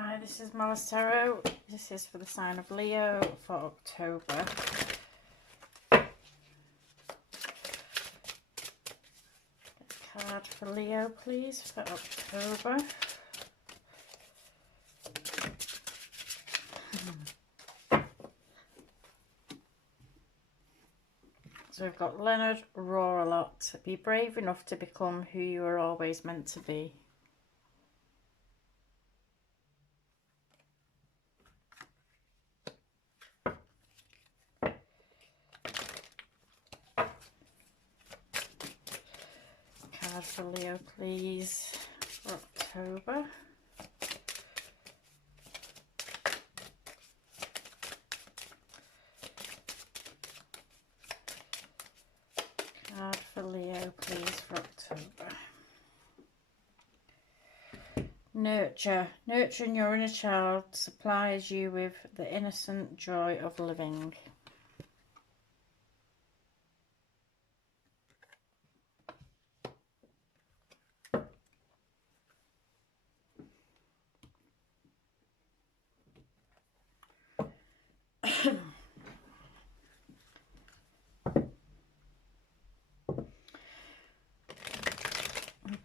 Hi, this is Malice Tarot. This is for the sign of Leo for October. A card for Leo, please, for October. So we've got Leonard roar a lot. Be brave enough to become who you are always meant to be. Card for Leo, please, for October. Card for Leo, please, for October. Nurture. Nurturing your inner child supplies you with the innocent joy of living.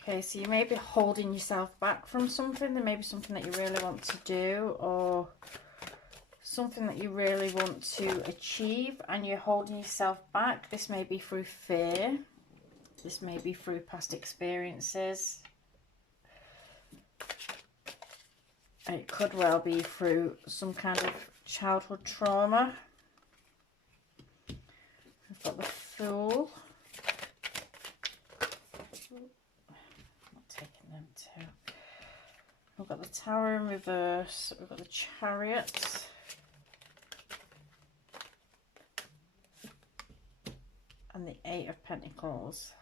Okay, so you may be holding yourself back from something. There may be something that you really want to do, or something that you really want to achieve, and you're holding yourself back. This may be through fear. This may be through past experiences. It could well be through some kind of childhood trauma. We've got the Fool. We've got the Tower in reverse, we've got the Chariot, and the Eight of Pentacles.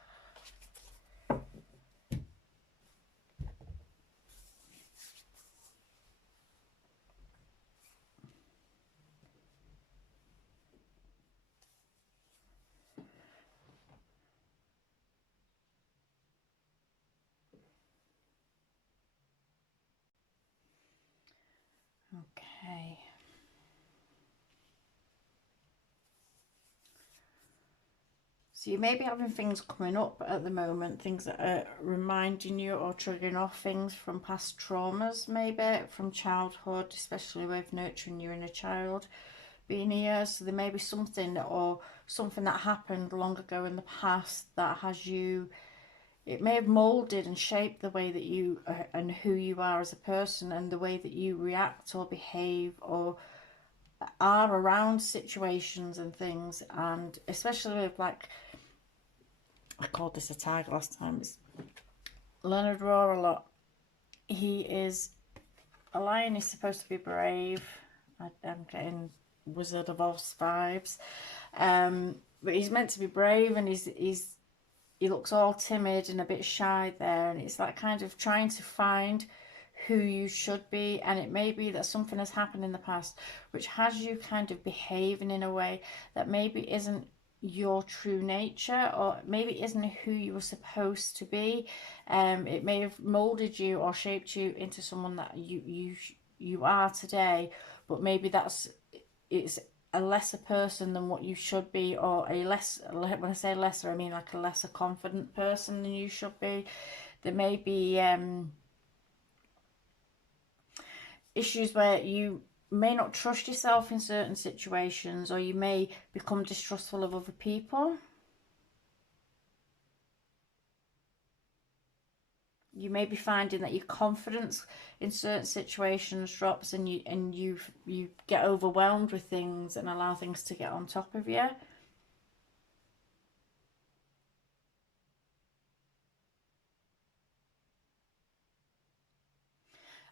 Okay. So you may be having things coming up at the moment, things that are reminding you or triggering off things from past traumas, maybe from childhood, especially with nurturing your inner child being here. So there may be something that happened long ago in the past that has you, it may have moulded and shaped the way that you and who you are as a person, and the way that you react or behave or are around situations and things. And especially with, like, I called this a tiger last time, it's Leonard roar a lot. He is a lion. He's supposed to be brave. I'm getting Wizard of Oz vibes, but he's meant to be brave, and he looks all timid and a bit shy there, and it's like kind of trying to find who you should be. And it may be that something has happened in the past which has you kind of behaving in a way that maybe isn't your true nature, or maybe isn't who you were supposed to be. It may have molded you or shaped you into someone that you are today, but maybe it's a lesser person than what you should be, or a less, when I say lesser, I mean like a lesser confident person than you should be. There may be issues where you may not trust yourself in certain situations, or you may become distrustful of other people. You may be finding that your confidence in certain situations drops, and you get overwhelmed with things and allow things to get on top of you.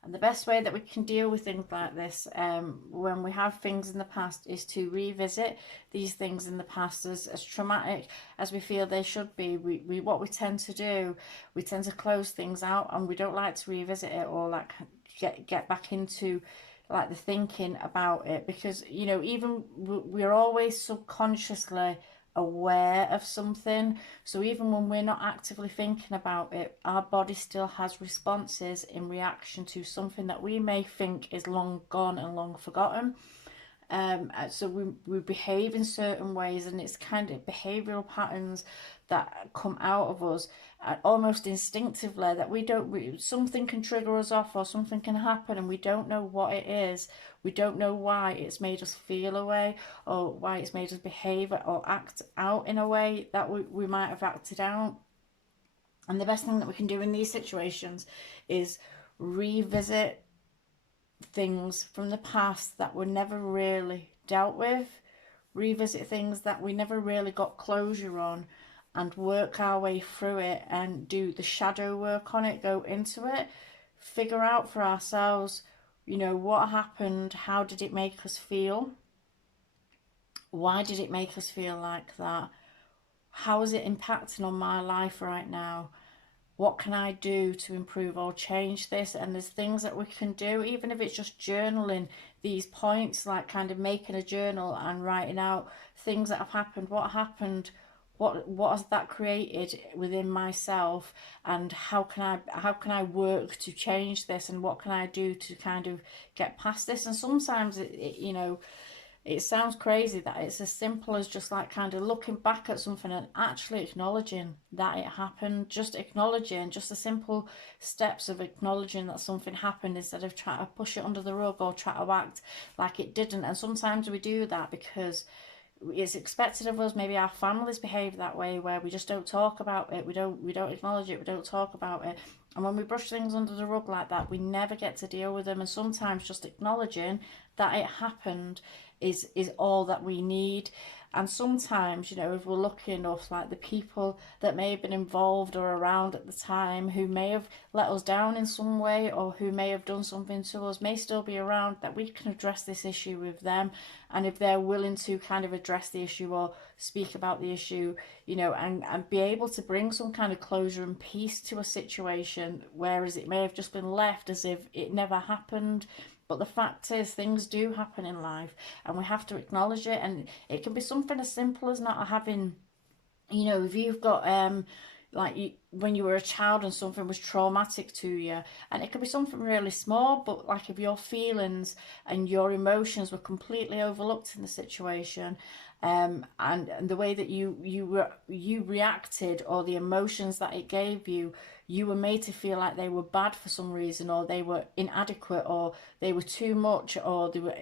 And the best way that we can deal with things like this, when we have things in the past, is to revisit these things in the past as traumatic as we feel they should be. What we tend to do, we tend to close things out, and we don't like to revisit it, or like get back into like the thinking about it, because, you know, even we're always subconsciously aware of something. So even when we're not actively thinking about it, our body still has responses in reaction to something that we may think is long gone and long forgotten. So we behave in certain ways, and it's kind of behavioral patterns that come out of us almost instinctively, that something can trigger us off, or something can happen and we don't know what it is. We don't know why it's made us feel a way, or why it's made us behave or act out in a way that we might have acted out. And the best thing that we can do in these situations is revisit things from the past that were never really dealt with, revisit things that we never really got closure on, and work our way through it and do the shadow work on it, go into it, figure out for ourselves, what happened, how did it make us feel, why did it make us feel like that, how is it impacting on my life right now, what can I do to improve or change this? And there's things that we can do, even if it's just journaling these points, like kind of making a journal and writing out things that have happened, what happened, what has that created within myself, and how can I work to change this, and what can I do to kind of get past this. And sometimes it sounds crazy that it's as simple as just like kind of looking back at something and actually acknowledging that it happened, just acknowledging, just the simple steps of acknowledging that something happened, instead of trying to push it under the rug or try to act like it didn't. And sometimes we do that because it's expected of us. Maybe our families behave that way, where we just don't talk about it, we don't acknowledge it, we don't talk about it. And when we brush things under the rug like that, we never get to deal with them. And sometimes just acknowledging that it happened is all that we need. And sometimes, if we're lucky enough, like the people that may have been involved or around at the time, who may have let us down in some way, or who may have done something to us, may still be around, that we can address this issue with them. And if they're willing to kind of address the issue or speak about the issue, and be able to bring some kind of closure and peace to a situation, whereas it may have just been left as if it never happened. But the fact is, things do happen in life, and we have to acknowledge it. And it can be something as simple as not having, if you've got when you were a child and something was traumatic to you, and it could be something really small, but like if your feelings and your emotions were completely overlooked in the situation, and the way that you reacted, or the emotions that it gave you, you were made to feel like they were bad for some reason, or they were inadequate, or they were too much, or they were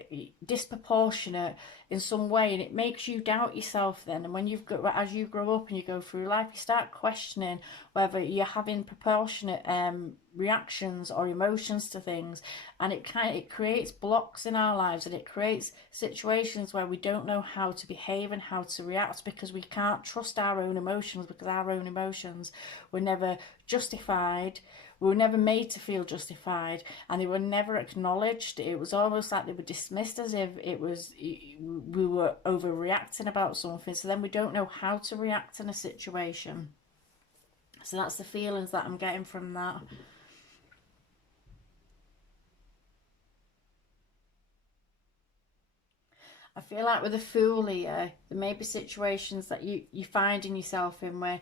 disproportionate in some way, and it makes you doubt yourself then. And as you grow up and you go through life, you start questioning whether you're having proportionate reactions or emotions to things. And it creates blocks in our lives, and it creates situations where we don't know how to behave and how to react, because we can't trust our own emotions, because our own emotions were never justified. We were never made to feel justified, and they were never acknowledged. It was almost like they were dismissed as if we were overreacting about something. So then we don't know how to react in a situation. So that's the feelings that I'm getting from that. I feel like with a fool here, there may be situations that you finding yourself in, where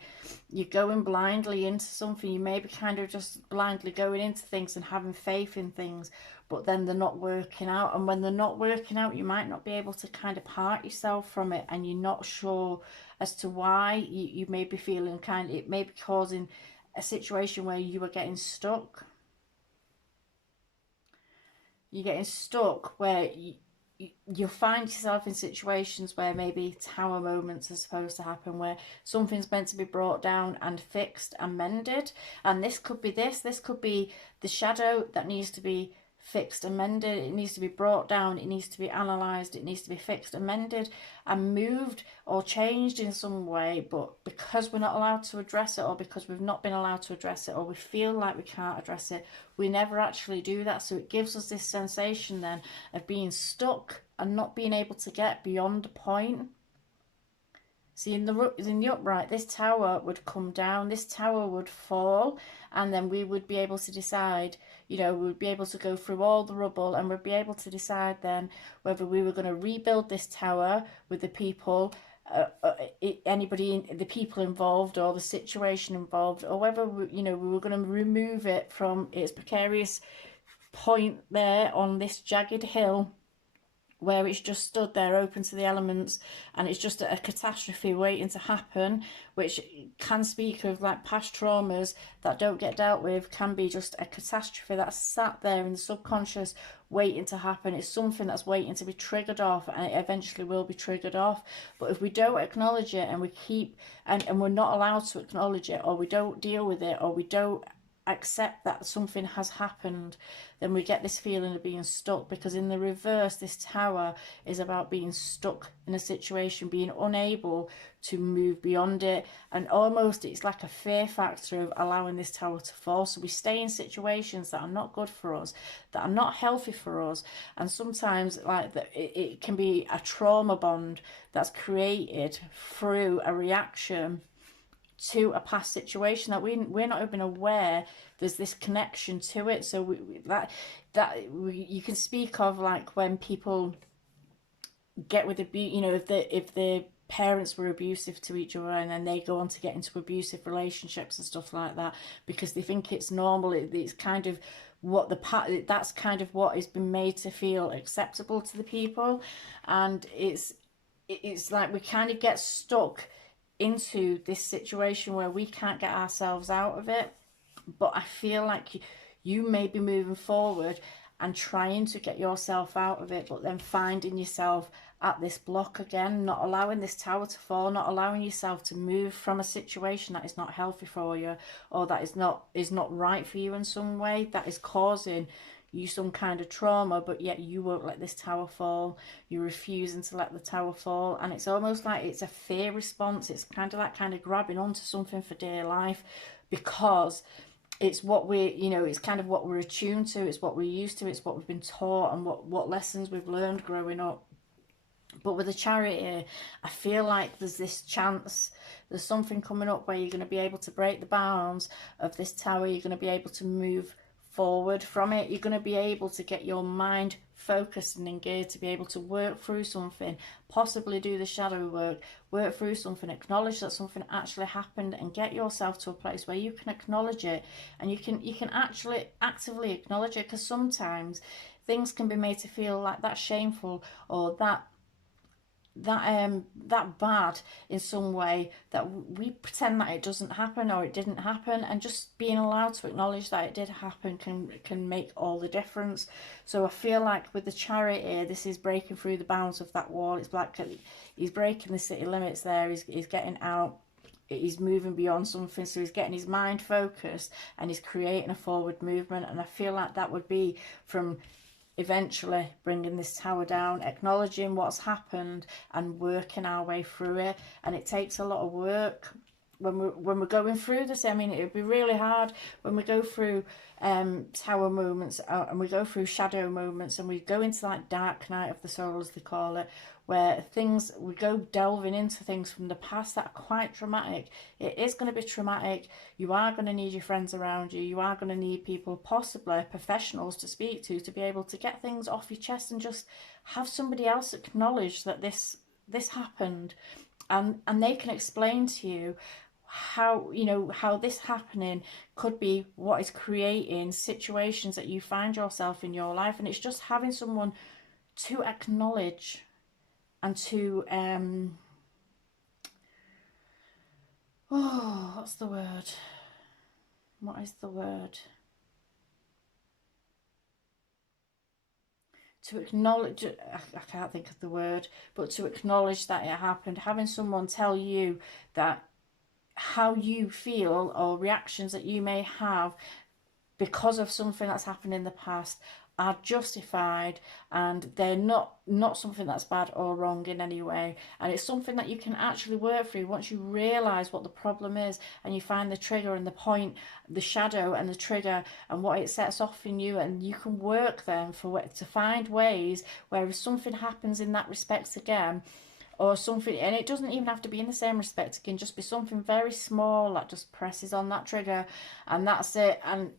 you're going blindly into something. You may be kind of just blindly going into things and having faith in things, but then they're not working out. And when they're not working out, you might not be able to kind of part yourself from it, and you're not sure as to why. You may be feeling it may be causing a situation where you are getting stuck. You're getting stuck where you'll find yourself in situations where maybe tower moments are supposed to happen, where something's meant to be brought down and fixed and mended. And this could be this could be the shadow that needs to be fixed and mended. It needs to be brought down, it needs to be analysed, it needs to be fixed and mended and moved or changed in some way. But because we're not allowed to address it, or because we've not been allowed to address it, or we feel like we can't address it, we never actually do that. So it gives us this sensation then of being stuck and not being able to get beyond a point. See, in the upright, this tower would come down, this tower would fall, and then we would be able to decide, we would be able to go through all the rubble, and we'd be able to decide then whether we were going to rebuild this tower with the people anybody, the people involved or the situation involved, or whether we were going to remove it from its precarious point there on this jagged hill where it's just stood there open to the elements, and it's just a catastrophe waiting to happen, which can speak of like past traumas that don't get dealt with, can be just a catastrophe that's sat there in the subconscious waiting to happen. It's something that's waiting to be triggered off, and it eventually will be triggered off. But if we don't acknowledge it, and we keep and we're not allowed to acknowledge it, or we don't deal with it, or we don't accept that something has happened, then we get this feeling of being stuck. Because in the reverse, this tower is about being stuck in a situation, being unable to move beyond it, and almost it's like a fear factor of allowing this tower to fall. So we stay in situations that are not good for us, that are not healthy for us, and sometimes like it can be a trauma bond that's created through a reaction to a past situation that we're not even aware there's this connection to it. So you can speak of like when people get with abuse, if the parents were abusive to each other, and then they go on to get into abusive relationships and stuff like that because they think it's normal. It's kind of what that's kind of what has been made to feel acceptable to the people, and it's like we kind of get stuck into this situation where we can't get ourselves out of it. But I feel like you may be moving forward and trying to get yourself out of it, but then finding yourself at this block again, not allowing this tower to fall, not allowing yourself to move from a situation that is not healthy for you, or that is not right for you in some way, that is causing you some kind of trauma, but yet you won't let this tower fall. You're refusing to let the tower fall, and it's almost like it's a fear response. It's kind of grabbing onto something for dear life, because it's what it's kind of what we're attuned to, it's what we're used to, it's what we've been taught, and what lessons we've learned growing up. But with the Chariot here, I feel like there's this chance, there's something coming up where you're going to be able to break the bounds of this tower. You're going to be able to move forward from it. You're going to be able to get your mind focused and engaged to be able to work through something, possibly do the shadow work through something, acknowledge that something actually happened, and get yourself to a place where you can acknowledge it, and you can actually actively acknowledge it. Because sometimes things can be made to feel like that's shameful, or that bad in some way, that we pretend that it doesn't happen or it didn't happen, and just being allowed to acknowledge that it did happen can make all the difference. So I feel like with the Chariot here, this is breaking through the bounds of that wall. It's like he's breaking the city limits there. He's getting out, he's moving beyond something, so he's getting his mind focused, and he's creating a forward movement. And I feel like that would be from eventually bringing this tower down, acknowledging what's happened, and working our way through it. And it takes a lot of work when we're going through this. I mean, it would be really hard when we go through tower moments, and we go through shadow moments, and we go into like dark night of the soul, as they call it, where we go delving into things from the past that are quite traumatic. It is going to be traumatic. You are going to need your friends around you. You are going to need people, possibly professionals, to speak to be able to get things off your chest, and just have somebody else acknowledge that this happened, and they can explain to you how this happening could be what is creating situations that you find yourself in your life. And it's just having someone to acknowledge and to what's the word? What is the word? To acknowledge, I can't think of the word, but to acknowledge that it happened. Having someone tell you that how you feel, or reactions that you may have because of something that's happened in the past, are justified, and they're not something that's bad or wrong in any way. And it's something that you can actually work through once you realise what the problem is, and you find the trigger and the point, the shadow and the trigger, and what it sets off in you. And you can work then to find ways where if something happens in that respect again, or something, and it doesn't even have to be in the same respect, it can just be something very small that just presses on that trigger, and that's it. And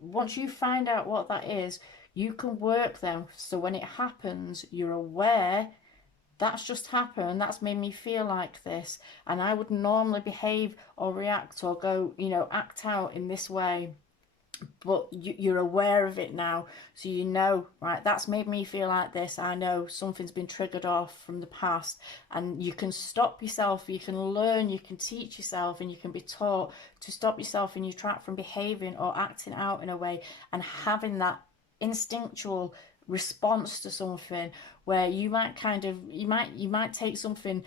once you find out what that is, you can work them, so when it happens, you're aware that's just happened, that's made me feel like this, and I would normally behave or react or go, you know, act out in this way, but you're aware of it now, so you know, right, that's made me feel like this. I know something's been triggered off from the past, and you can stop yourself, you can learn, you can teach yourself, and you can be taught to stop yourself in your track from behaving or acting out in a way and having that instinctual response to something, where you might kind of, you might take something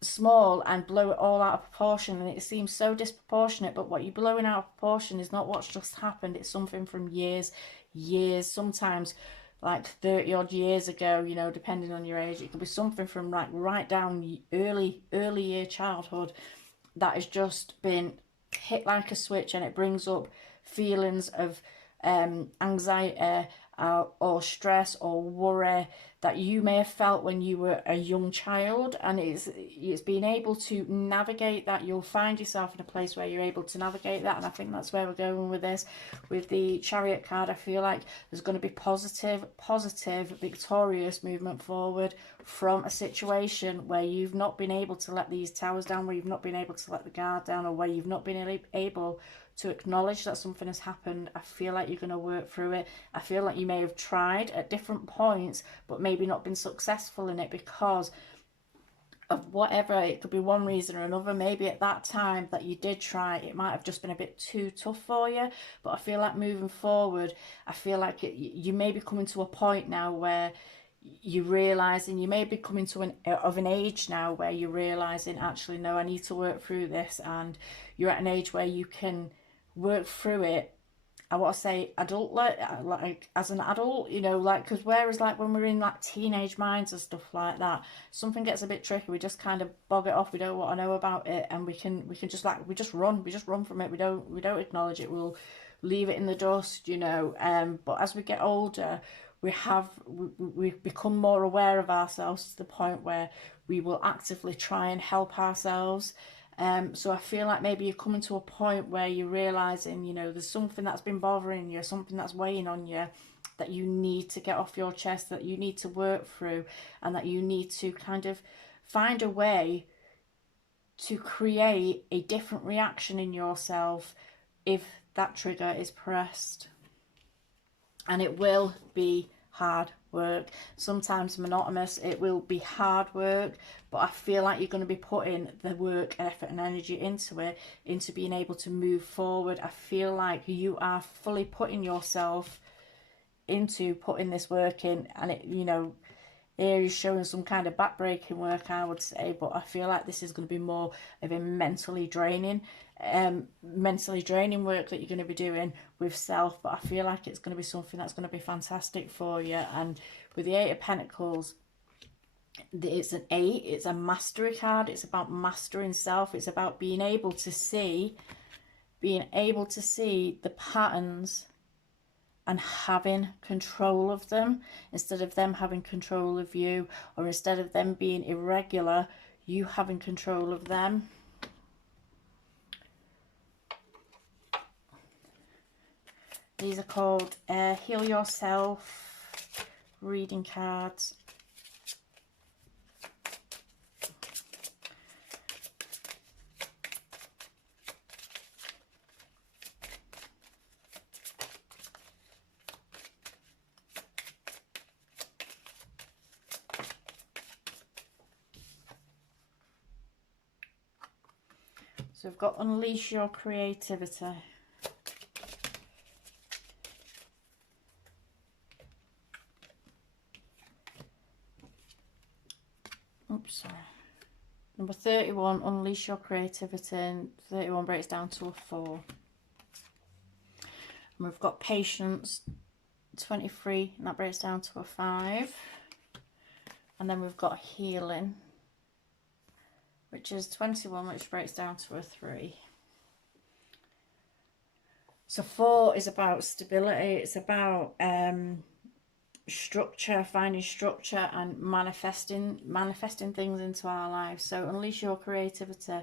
small and blow it all out of proportion, and it seems so disproportionate, but what you're blowing out of proportion is not what's just happened. It's something from years, sometimes like 30 odd years ago, you know, depending on your age. It could be something from like right down early year childhood that has just been hit like a switch, and it brings up feelings of anxiety or stress or worry that you may have felt when you were a young child, and it's being able to navigate that. You'll find yourself in a place where you're able to navigate that, and I think that's where we're going with this. With the Chariot card, I feel like there's going to be positive, victorious movement forward from a situation where you've not been able to let these towers down, where you've not been able to let the guard down, or where you've not been able to acknowledge that something has happened. I feel like you're going to work through it. I feel like you may have tried at different points, but maybe not been successful in it because of whatever. It could be one reason or another. Maybe at that time that you did try, it might have just been a bit too tough for you. But I feel like moving forward, I feel like you may be coming to a point now where you're realizing, you may be coming to an age now where you're realizing, actually, no, I need to work through this, and you're at an age where you can work through it. I want to say adult, like as an adult, you know, like, because whereas like when we're in like teenage minds and stuff like that, something gets a bit tricky, we just kind of bog it off, we don't want to know about it, and we can just like, we just run from it, we don't acknowledge it, we'll leave it in the dust, you know. But as we get older, we've become more aware of ourselves to the point where we will actively try and help ourselves. So I feel like maybe you're coming to a point where you're realizing, you know, there's something that's been bothering you, something that's weighing on you, that you need to get off your chest, that you need to work through, and that you need to kind of find a way to create a different reaction in yourself if that trigger is pressed. And it will be hard work, sometimes monotonous, it will be hard work, but I feel like you're going to be putting the work, effort and energy into it, into being able to move forward. I feel like you are fully putting yourself into putting this work in, and it, you know, here is showing some kind of backbreaking work, I would say, but I feel like this is going to be more of a mentally draining work that you're going to be doing with self. But I feel like it's going to be something that's going to be fantastic for you. And with the Eight of Pentacles, it's an 8, it's a mastery card, it's about mastering self, it's about being able to see the patterns and having control of them, instead of them having control of you, or instead of them being irregular, you having control of them. These are called Heal Yourself reading cards. So we've got Unleash Your Creativity. Oops, sorry. Number 31, Unleash Your Creativity, and 31 breaks down to a 4. And we've got Patience, 23, and that breaks down to a 5. And then we've got Healing, which is 21, which breaks down to a 3. So 4 is about stability. It's about structure, finding structure and manifesting things into our lives. So Unleash Your Creativity,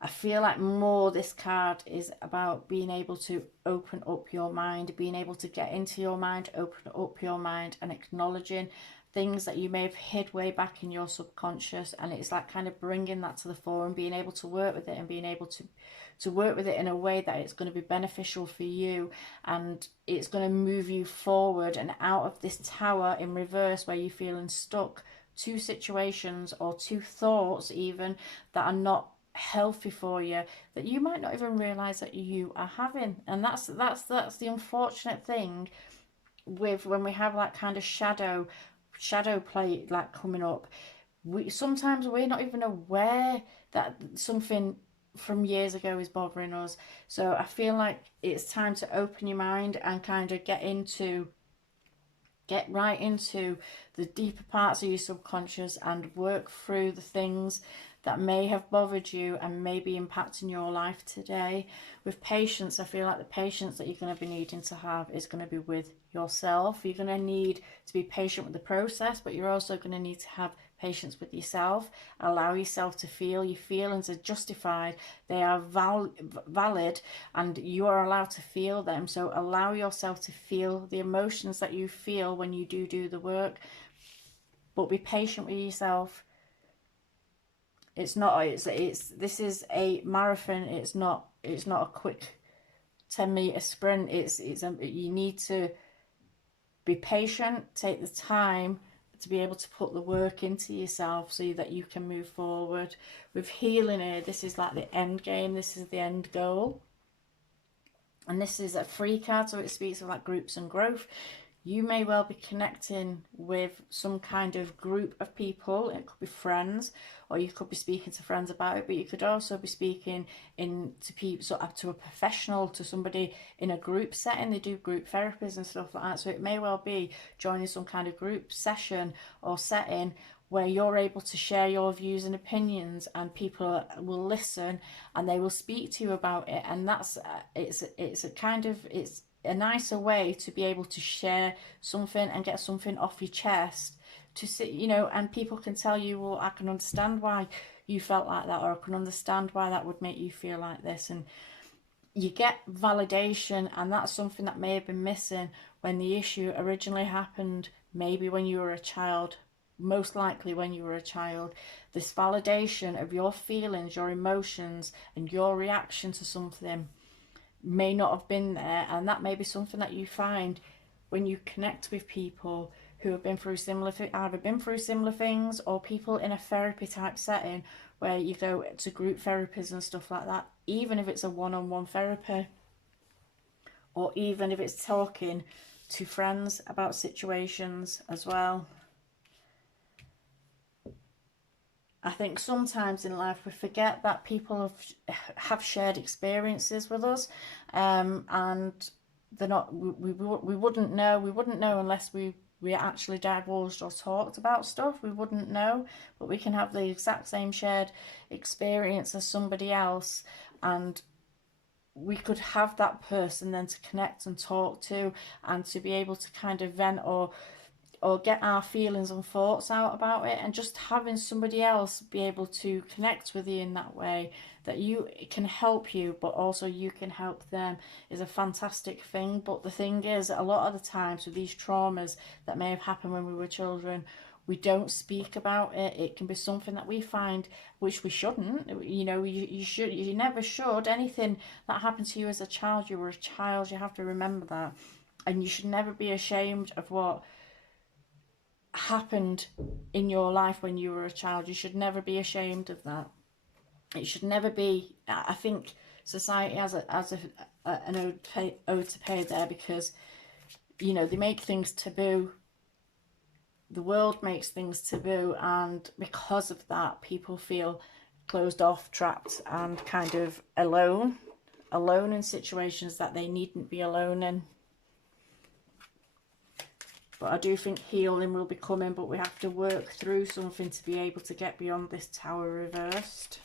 I feel like more this card is about being able to open up your mind, being able to get into your mind, open up your mind, and acknowledging things that you may have hid way back in your subconscious, and it's like kind of bringing that to the fore and being able to work with it, and being able to work with it in a way that it's going to be beneficial for you, and it's going to move you forward and out of this tower in reverse where you're feeling stuck to situations or to thoughts even that are not healthy for you, that you might not even realize that you are having. And that's the unfortunate thing with when we have that kind of shadow play like coming up. Sometimes we're not even aware that something from years ago is bothering us. So I feel like it's time to open your mind and kind of get right into the deeper parts of your subconscious and work through the things that may have bothered you and may be impacting your life today. With patience, I feel like the patience that you're going to be needing to have is going to be with yourself. You're going to need to be patient with the process, but you're also going to need to have patience with yourself. Allow yourself to feel. Your feelings are justified. They are valid, and you are allowed to feel them. So allow yourself to feel the emotions that you feel when you do the work, but be patient with yourself. It's not, this is a marathon. It's not a quick 10-meter sprint. You need to be patient, take the time to be able to put the work into yourself so that you can move forward. With healing here, this is like the end game. This is the end goal. And this is a free card, so it speaks of like groups and growth. You may well be connecting with some kind of group of people. It could be friends, or you could be speaking to friends about it, but you could also be speaking to people, so up to a professional, to somebody in a group setting. They do group therapies and stuff like that. So it may well be joining some kind of group session or setting where you're able to share your views and opinions, and people will listen and they will speak to you about it. And that's it's a nicer way to be able to share something and get something off your chest, to sit, and people can tell you, well, I can understand why you felt like that, or I can understand why that would make you feel like this. And you get validation, and that's something that may have been missing when the issue originally happened, maybe when you were a child, most likely when you were a child. This validation of your feelings, your emotions, and your reaction to something may not have been there, and that may be something that you find when you connect with people who have been through either been through similar things, or people in a therapy type setting where you go to group therapies and stuff like that, even if it's a one-on-one therapy, or even if it's talking to friends about situations as well. I think sometimes in life we forget that people have shared experiences with us, and they're not. We wouldn't know unless we actually divulged or talked about stuff. We wouldn't know, but we can have the exact same shared experience as somebody else, and we could have that person then to connect and talk to, and to be able to kind of vent or get our feelings and thoughts out about it. And just having somebody else be able to connect with you in that way, that you can help you but also you can help them, is a fantastic thing. But the thing is, a lot of the times with these traumas that may have happened when we were children, we don't speak about it. It can be something that we find, which we shouldn't. You never should. Anything that happened to you as a child, you were a child. You have to remember that. And you should never be ashamed of what happened in your life when you were a child. You should never be ashamed of that. It should never be. I think society has an ode to pay there, because they make things taboo. The world makes things taboo, and because of that, people feel closed off, trapped, and kind of alone in situations that they needn't be alone in. But I do think healing will be coming, but we have to work through something to be able to get beyond this tower reversed.